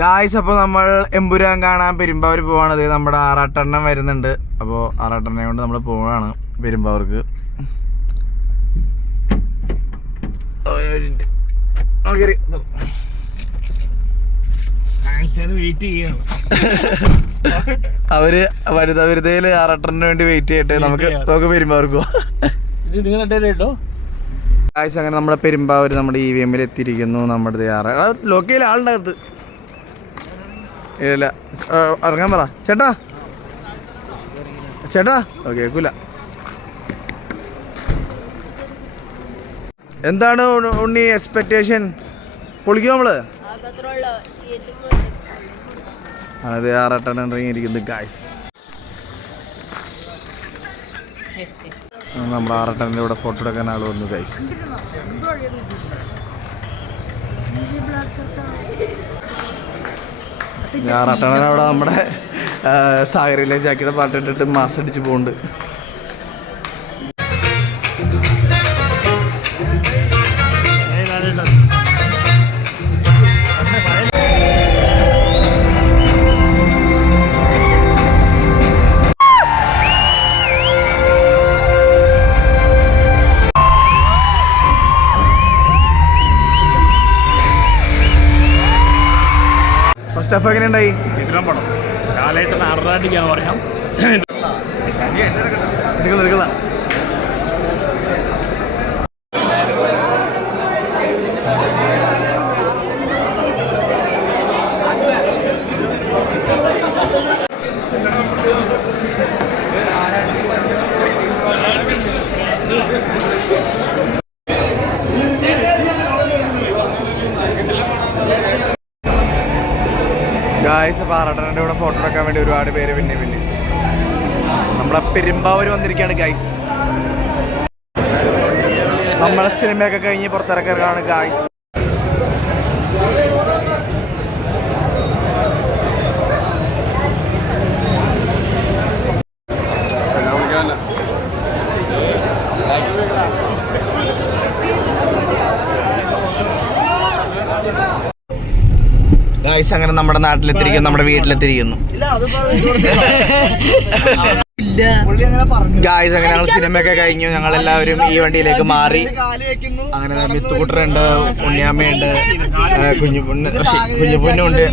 Guys, അപ്പോൾ നമ്മൾ എമ്പുരാൻ കാണാൻ പെരുമ്പാവൂർ പോവാണത്. നമ്മുടെ ആറാട്ടെണ്ണം വരുന്നുണ്ട്. അപ്പോൾ ആറാട്ടെണ്ണ കൊണ്ട് നമ്മൾ പോവാണ് പെരുമ്പാവൂർക്ക്. അവര് വനിതയില് ആറാട്ടെണ്ണന് വേണ്ടി വെയിറ്റ് ചെയ്യട്ടെ. നമുക്ക് പെരുമ്പാവൂർക്ക് പോവാം. ഗായ്സ്, അങ്ങനെ നമ്മുടെ പെരുമ്പാവൂർ നമ്മുടെ EVM എത്തിയിരിക്കുന്നു. നമ്മുടെ ലോക്കയിൽ ആളുണ്ടാകത്ത് ഇല്ല. ഇറങ്ങാൻ പറ ചേട്ടാ. കേൾക്കൂല. എന്താണ് ഉണ്ണി എക്സ്പെക്ടേഷൻ? പൊളിക്കും നമ്മള്. അതെ, ആറാട്ടെണ്ണം ഇറങ്ങിയിരിക്കുന്നു ഗായ്സ്. നമ്മുടെ ആറാട്ടെണ്ണിൻ്റെ ഇവിടെ ഫോട്ടോ എടുക്കാൻ ആൾ വന്നു ഗായ്സ്. ആറാട്ടെണ്ണൻ അവിടെ നമ്മുടെ സാഗരിലെ ജാക്കിയുടെ പാട്ടിട്ടിട്ട് മാസ് അടിച്ച് പോകുന്നുണ്ട്. ഫസ്റ്റ് ഹാഫ് എങ്ങനെ ഉണ്ടായി? പടം കാലായിട്ട് ആറാടിക്കാന്ന് പറയാം. എടുക്കല ഗായ്സ്, അപ്പോൾ ആറാട്ടെണ്ണൻ്റെ കൂടെ ഫോട്ടോ എടുക്കാൻ വേണ്ടി ഒരുപാട് പേര് പിന്നെ നമ്മളെ പെരുമ്പാവൂർ വന്നിരിക്കുകയാണ് ഗായ്സ്. നമ്മളെ സിനിമയൊക്കെ കഴിഞ്ഞ് പുറത്തിറക്കാനാണ് ഗായ്സ്. ഗായ്സ്, അങ്ങനെ നമ്മുടെ നാട്ടിലെത്തിയിരിക്കുന്നു, നമ്മുടെ വീട്ടിലെത്തിയിരിക്കുന്നു ഗായ്സ്. അങ്ങനെ ഞങ്ങൾ സിനിമയൊക്കെ കഴിഞ്ഞു. ഞങ്ങളെല്ലാവരും ഈ വണ്ടിയിലേക്ക് മാറി. അങ്ങനെ മിത്തുകുട്ടറുണ്ട്, ഉണ്ണിയാമ്മയുണ്ട്, കുഞ്ഞുപൊന്നുണ്ട്.